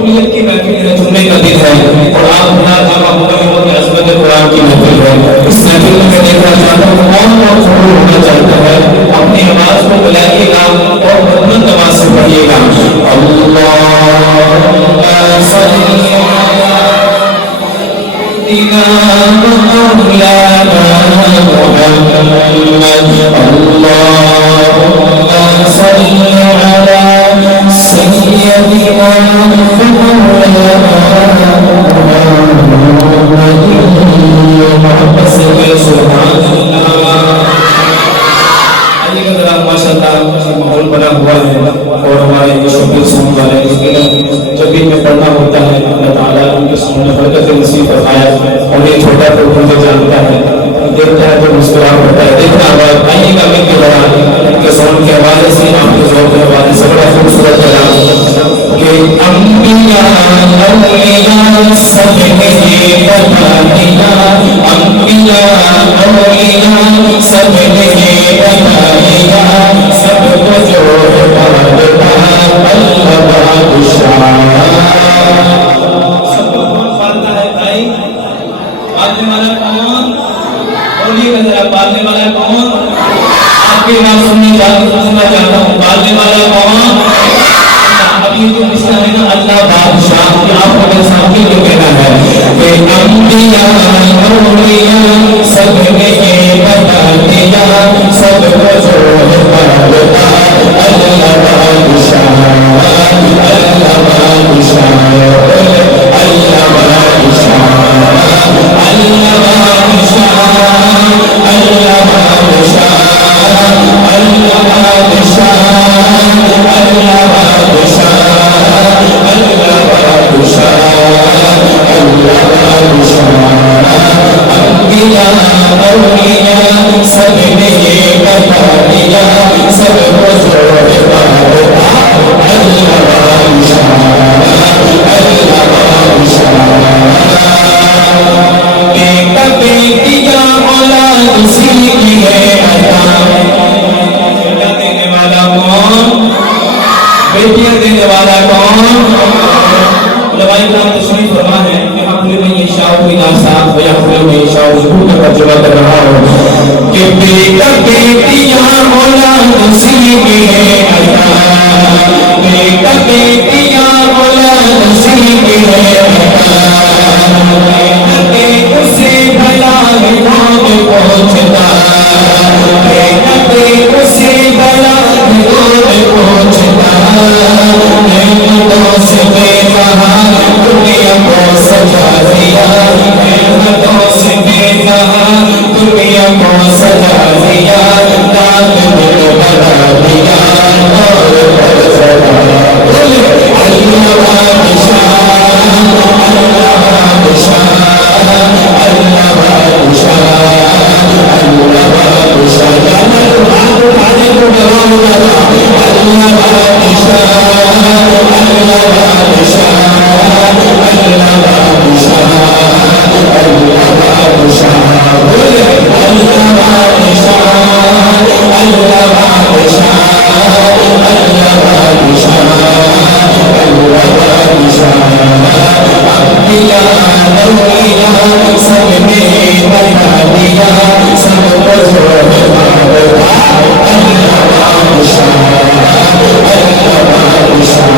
قبولیت کی محفل ہے، جمعے کا دن ہے اور آپ یہاں جمع ہوئے ہو کہ عظمت قرآن کی محفل ہے. اس محفل میں میں دیکھنا چاہتا ہوں کون کون ضرور ہونا چاہتا ہے. اپنی آواز کو بلائیے گا اور بلند آواز سے پڑھیے گا. اللہم صلی علی مولانا محمد. اللہم صلی علی سیدنا محمد سبحان اللہ. ماشاء اللہ ماحول بنا ہوا ہے اور ہمارے شبیر سننے والے جب بھی میں پڑھنا ہوتا ہے اللہ تعالیٰ ان کے سننے برکت نصیب فرمائے. اور یہ چھوٹا تو مجھے جانتا ہے، دیکھتا ہے تو مسکراہٹ ہوتا ہے. دیکھنا آئیے گا میں کے دوران ان کے ساؤنڈ کے حوالے سے آپ کے ذوق کے حوالے سے بڑا خوبصورت کلام کہ انبیاء اولیاء سب نے یہ بتا دیا، انبیاء اولیاء سب نے یہ بتا دیا، سب کو جو پڑھتا اللہ بادشاہ. سب کو کون پڑھتا ہے بھائی؟ پڑھنے والا کون؟ بولیے گا ذرا، پڑھنے والا کون؟ آپ کی بات سننا چاہتا ہوں، پڑھنے والا کون؟ اب یہ جو مسئلہ ہے نا اللہ بادشاہ کی، آپ کو میرے سامنے یہ کہنا ہے کہ انبیاء اولیاء سب نے یہ بتا دیا، سب کو جو پڑھتا اللہ بادشاہ، اللہ بادشاہ، اللہ بادشاہ، اللہ بادشاہ، اللہ بادشاہ، اللہ بادشاہ، اللہ بادشاہ، اللہ بادشاہ، اللہ بادشاہ. انبیاء اولیاء سب نے یہ بتا دیا، سب کو زور پڑھتا اللہ بادشاہ، اللہ بادشاہ. بیٹا بیٹیاں اولاد اسی کی ہے عطا. بیٹا دینے والا کون؟ بیٹیاں دینے والا کون؟ علماء کرام تشریف فرما ہے کہ حفلے میں یہ شاعر صاحب یا حفلے میں یہ شاعر ضرور کا ترجمہ کر رہا ہوں کہ بیٹا بیٹیاں اولاد اسی کی ہے عطا، بیٹا بیٹیاں اولاد اسی کی ہے عطا. اسے بھلا لوگ پہنچتا، اسے بھلا لوگ پہنچتا، نعمتوں سے بے بہار دنیا کو سجا دیا، نعمتوں سے بے بہار دنیا کو سجا دیا، رات دل بنا دیا اور برسنا. اللہ بادشاہ، اللہ بادشاہ، اللہ بادشاہ، اللہ بادشاہ. اللہ بادشاہ، اللہ بادشاہ، اللہ بادشاہ، اللہ بادشاہ. بولے اللہ بادشاہ، اللہ بادشاہ، اللہ بادشاہ، اللہ بادشاہ. انبیاء اولیاء سب نے بتا دیا، سب کو زور پڑھتا اللہ بادشاہ، اللہ بادشاہ.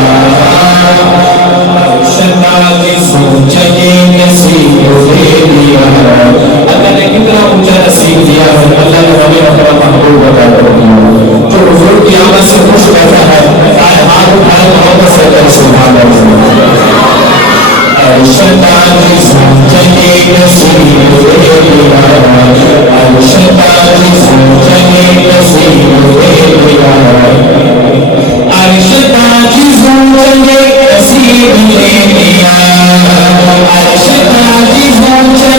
شتاجی سوچے نصیب دے دیا، اللہ نے کتنا اونچا نصیب دیا ہے. اللہ نے ہمیں اپنا محبوب بتا کر دیا جو حضور کی آمد سے خوش رہتا ہے. ہاتھ اٹھائے محبت سے سبحان اللہ. شتاجی سوچے نصیب دے دیا، شتاجی سوچے نصیب دے دیا، شتاجی سوچے نصیب دے دیا، شتاجی سوچے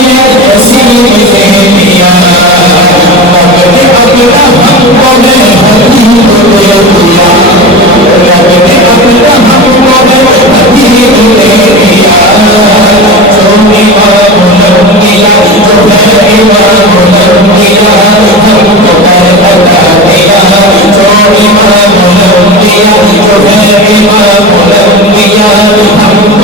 نصیب دے دیا. رب نے اپنا ہم کو حبیب دے دیا، رب نے اپنا ہم کو حبیب دے دیا. جو امام الانبیاء جو ہے امام الانبیاء ہم کو بتا دیا، جو امام الانبیاء جو ہے امام الانبیاء ہم کو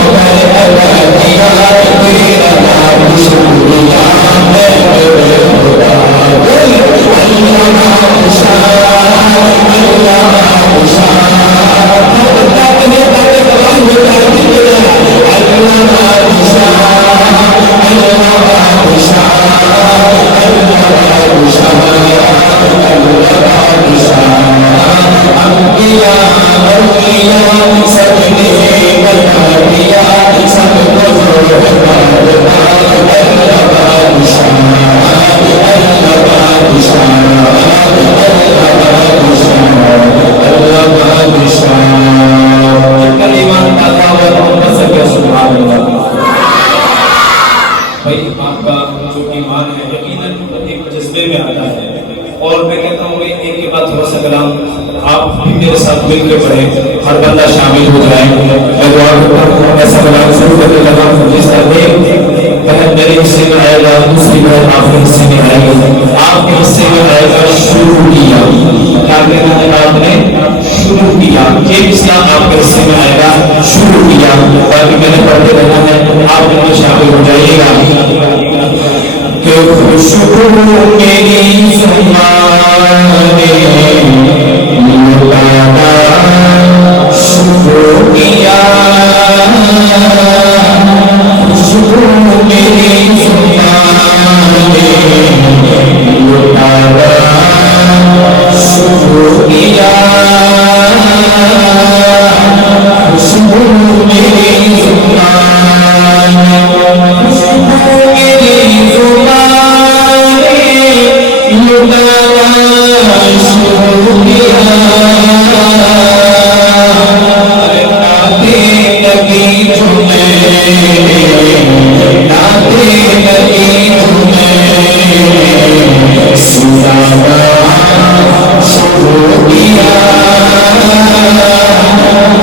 تھوڑا سا کلام آپ بھی میرے ساتھ مل کے پڑھیں، ہر بندہ شامل ہو جائے. میں دعا کرتا ہوں ایسا کلام شروع کرنے لگا جس طرح ایک بہت میرے حصے میں آئے گا، دوسری بہت آپ کے حصے میں آئے گا، آپ کے حصے میں آئے گا شروع کیا. کیا کہنا ہے آپ نے؟ شروع کیا. یہ حصہ آپ کے حصے میں آئے گا شروع کیا. باقی میں نے پڑھتے رہنا ہے، آپ ان میں شامل ہو جائیے گا. کہ خوشبو میری زمانے لگانا شروع کیا. خوشبو میری زمانے لگانا شروع کیا. خوشبو میری زمانے، خوشبو میری زمانے لگانا شروع کیا. ناتے نبی تمہیں، ناتے نبی تمہیں سنانا شروع کیا.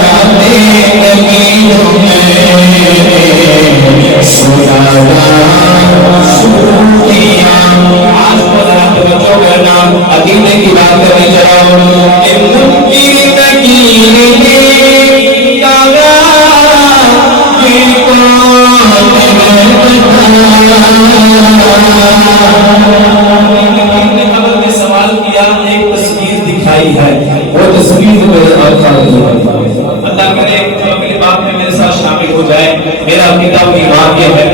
ناتے نبی تمہیں سنانا شروع کیا. آج ذرا توجہ کرنا، عقیدے کی بات کرنے چلاؤ. ممکن نکیر نے کہا یہ کون ہے بتایا. نکیر نے قبر میں سوال کیا، ایک تصویر دکھائی ہے، وہ تصویر میرے آقا کی ہے. اللہ کرے جو اگلی بات میں میرے ساتھ شامل ہو جائے. میرا عقیدہ و ایمان یہ ہے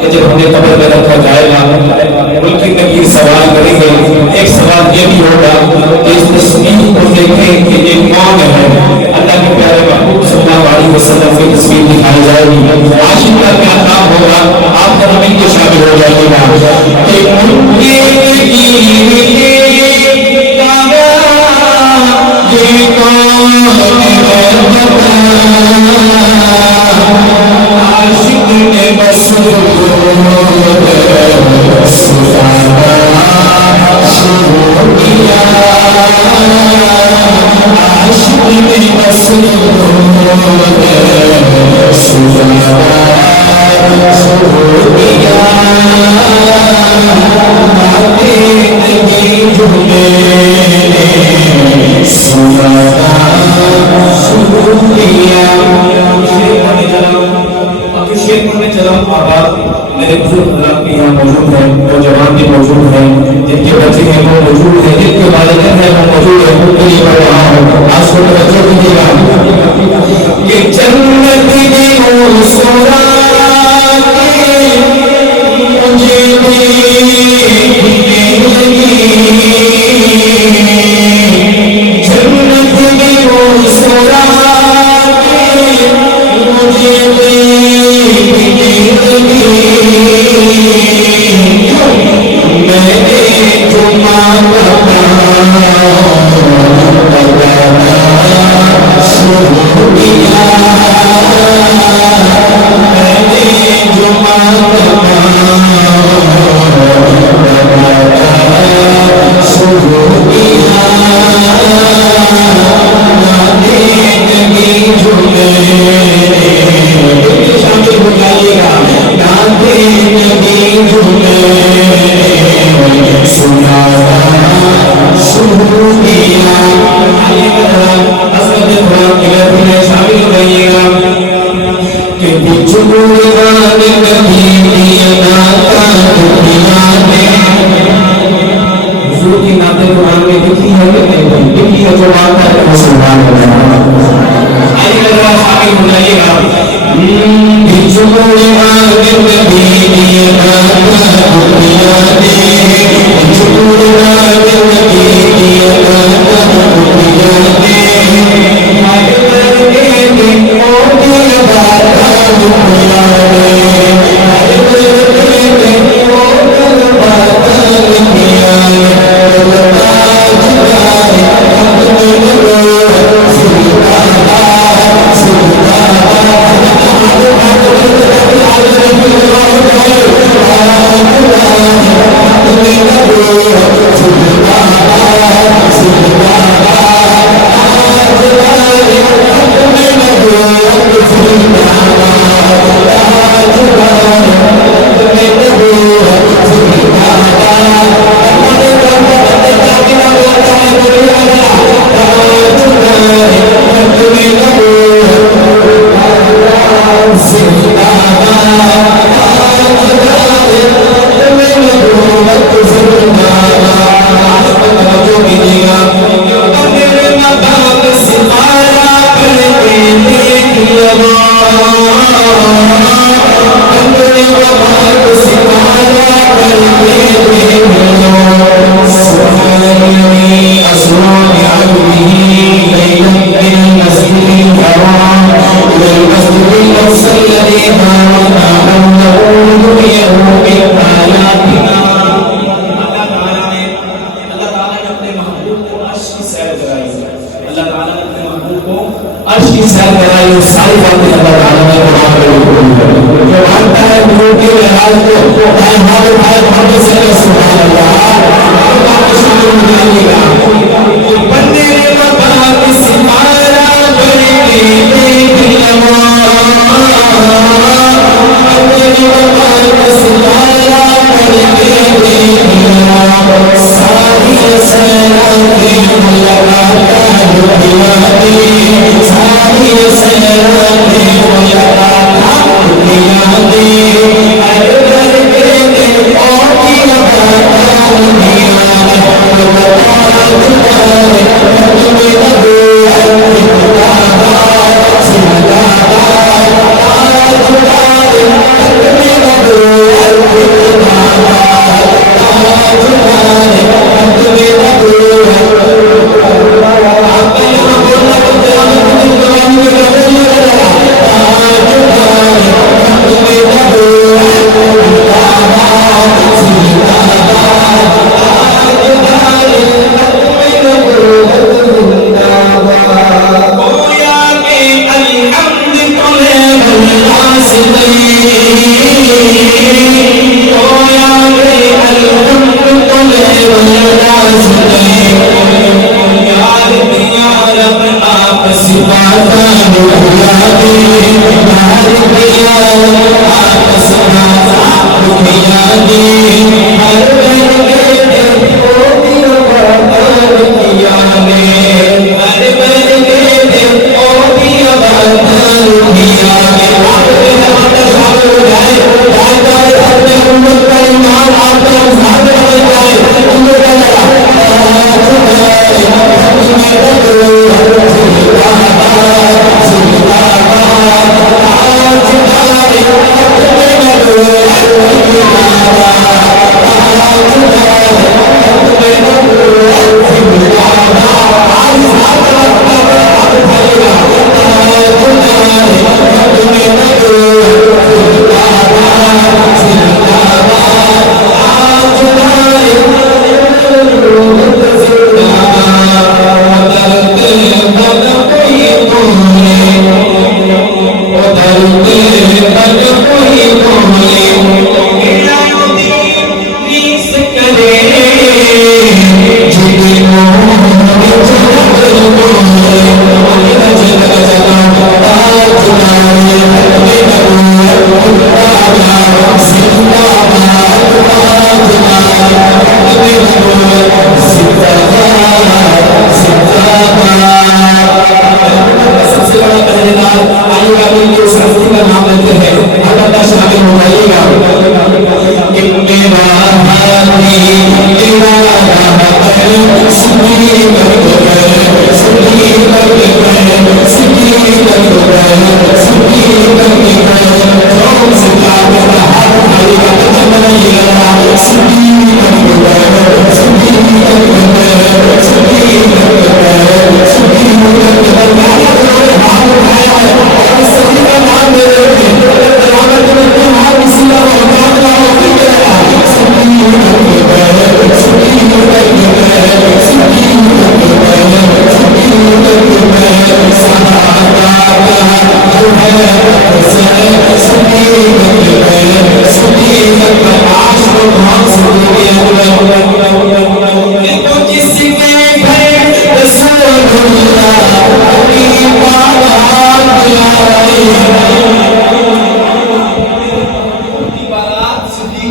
کہ جب ہمیں قبر میں رکھا جائے گا، ملکی نکیر سوال کریں گے. ایک سوال یہ بھی ہوگا کہ اس تصویر کو دیکھیں کہ یہ کون ہے. اللہ کے پیارے محبوب صلی اللہ علیہ وسلم کی تصویر دکھائی جائے گی. عاشق کا کیا کام ہوگا؟ آپ کا نبی کے شامل ہو جائے گا. کہ ملکی نکیر نے کہا یہ کون ہے بتایا. عاشق نے بس سنانا شروع کیا. عاشق نے بس سنانا شروع کیا. ناتے نبی تمہیں سنانا شروع کیا. شیخ پڑھنے چلا. آباد میرے بزرگ اللہ کے یہاں موجود ہیں، نوجوان بھی موجود ہیں، جن کے بچے ہیں وہ موجود ہیں، جن کے والدین ہیں وہ موجود ہیں. ان کے لیے پڑھ رہا ہوں. آج کو توجہ دیجیے گا. یہ جنت کی مسکراہٹیں مجھے دیکھنے لگی. جنت کی مسکراہٹیں مجھے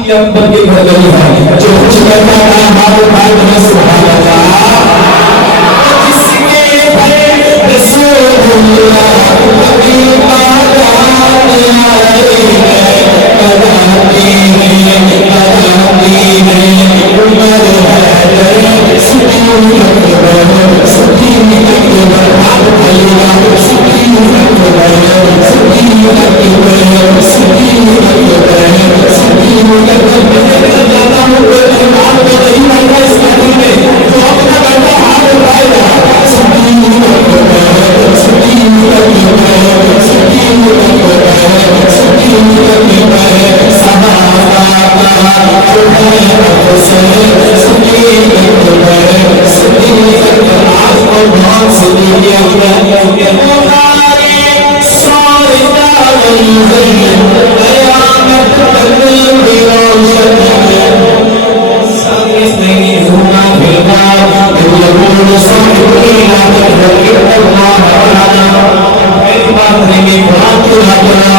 اکبر کے گھر گئی ہے جو خوش کرتا ہے ہاتھ اٹھائے بنا سبحان اللہ جس کے بھائی رسول اللہ کبھی بات آئے کراتی ہے عمر ہے سبھی اکبر سبھی اکبر ہاتھ اٹھائے سبھی اکبر سبھی میری بات نہیں قرآن کی